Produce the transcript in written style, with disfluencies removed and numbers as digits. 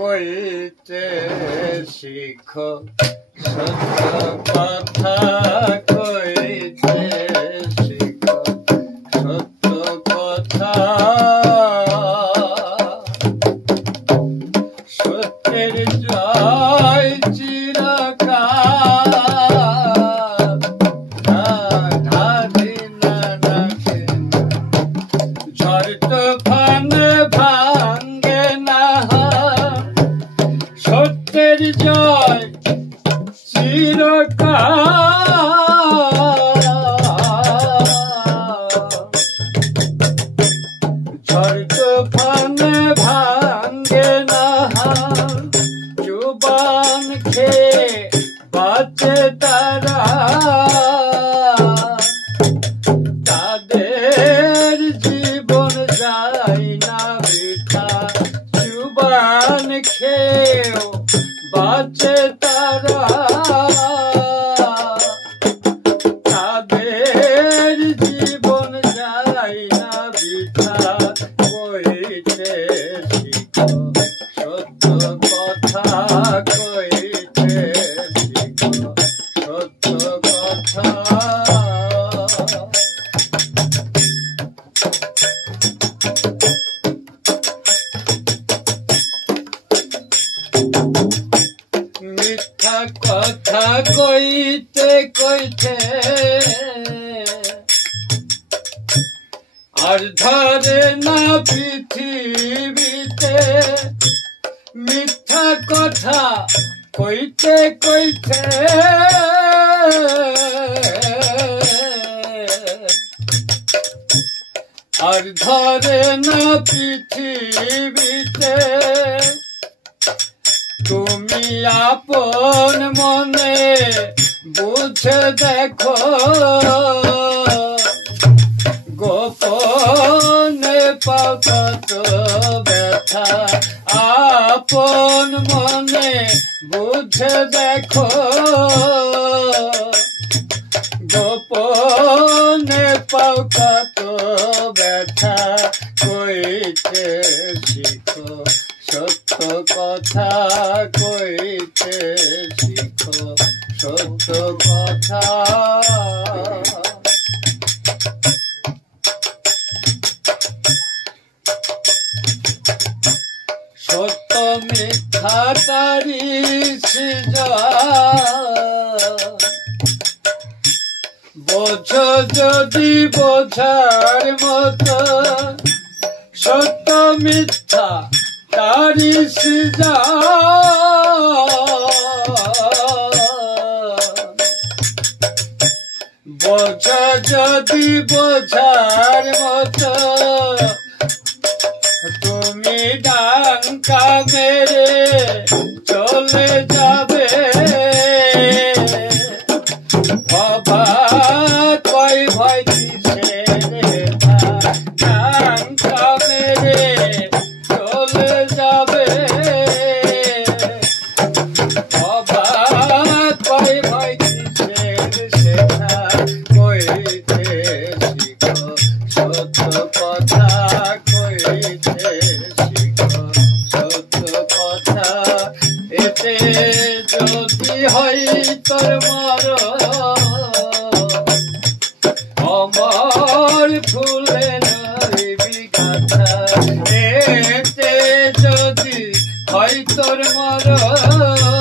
কইতে শিখো, সত্য কথা কইতে শিখো, সত্য কথা। সত্যের জয় চিরকাল, ধারি না নাচে ঝড় তুফান ভাঙ্গে না। সত্যের জয় চিরকাল, ঝড় তুফান ভাঙ্গে না। জুবান খেয়ে বাঁচে তারা, তাদের জীবন যায় না বৃথা। জুবান খেয়েও বাঁচে তারা, তাদের জীবন যায় না বৃথা। কইতে শিখো, সত্য কথা কইতে শিখো, সত্য কথা। মিথ্যা কথা কইতে কইতে আর ধরে না পৃথিবীতে। মিথ্যা কথা কইতে কইতে আর ধরে না পৃথিবীতে। তুমি আপন মনে বুঝে দেখো, গোপনে পাও কত ব্যথা। আপন মনে বুঝে দেখো, গোপনে পাও কত ব্যথা। কইতে শিখো, সত্য কথা কইতে শিখো, সত্য কথা। সত্য মিথ্যা তারি সৃজন, বোঝো যদি বোঝার মতো। সত্য মিথ্যা তারি সৃজন, বোঝো যদি বোঝার মতো। তুমি ডাঙ্কা মেরে চলে যাবে, অবাক ভয় ভয় কিসের। ডাঙ্কা মেরে চলে যাবে, অবাক ভয় ভয় কিসের সেটা। কইতে শিখো, সত্য কথা কইতে শিখো, সত্য কথা। এতে যদি হয় তোর অমর ফুলে নইবি গাথা। এতে যদি হয় তোর মরণ,